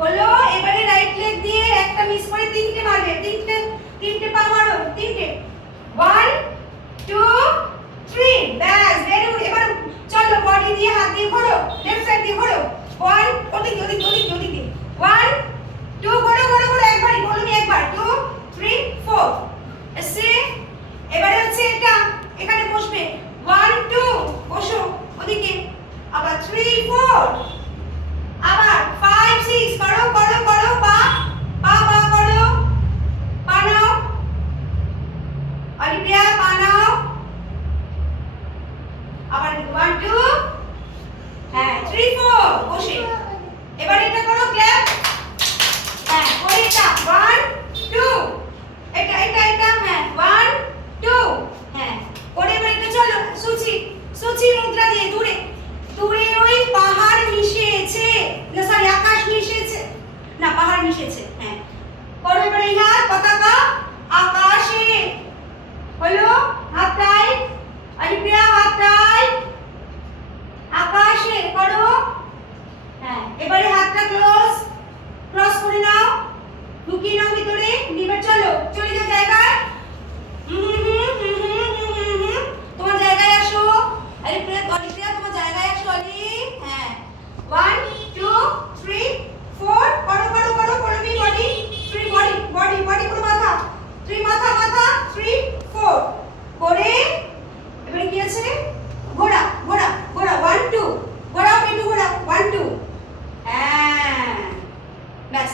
হলো। এবারে right leg দিয়ে একটা মিস করে তিনটে মারবে, তিনটে পা মারো, তিনটে। 1 2 3 ব্যাস, ভেরি গুড। এবার চলো বডি দিয়ে হাত দিয়ে ঘোরো, লেফট সাইড দিয়ে ঘোরো। 1 ওদিক 1 2 ঘোরো একবারই, বলুন একবার। 2 3 4 এসে। এবারে হচ্ছে এটা, এখানে বসবে। 1 2 বসো ওদিকে। আবার 3 4, আবার 5 6 করো পা করো, পা নাও। অলিভিয়া পা নাও। আবার 1 2, হ্যাঁ 3 4 বসে। এবার এটা করো ক্ল্যাপ। হ্যাঁ করে এটা 1 2, এটা হ্যাঁ 1 2, হ্যাঁ করে। এবার এটা চলো সূচি মুদ্রা দিয়ে দূরে ওই পাহাড় মিশেছে, না সরি আকাশ মিশেছে, না পাহাড় মিশেছে, হ্যাঁ করো। এবার এই হাত পতাকা আকাশে হলো। হাত টাইট, অলিভিয়া হাত টাইট, আকাশে করো। হ্যাঁ এবারে হাতটা ক্রস করে নাও, ঢুকিয়ে নাও ভিতরে। এবার চলো চলে যাও জায়গায়। তোমার জায়গায় আসো। অলিভিয়া তোমার জায়গায় আসো অলি। হ্যাঁ 1 2 3 4 করো বডি 3 বডি পুরো মাথা 3 মাথা 3 4 করে। এবারে কি আছে? ঘোড়া 1 2 ঘোড়াও পেটু ঘোড়া 1 2, হ্যাঁ ব্যাস।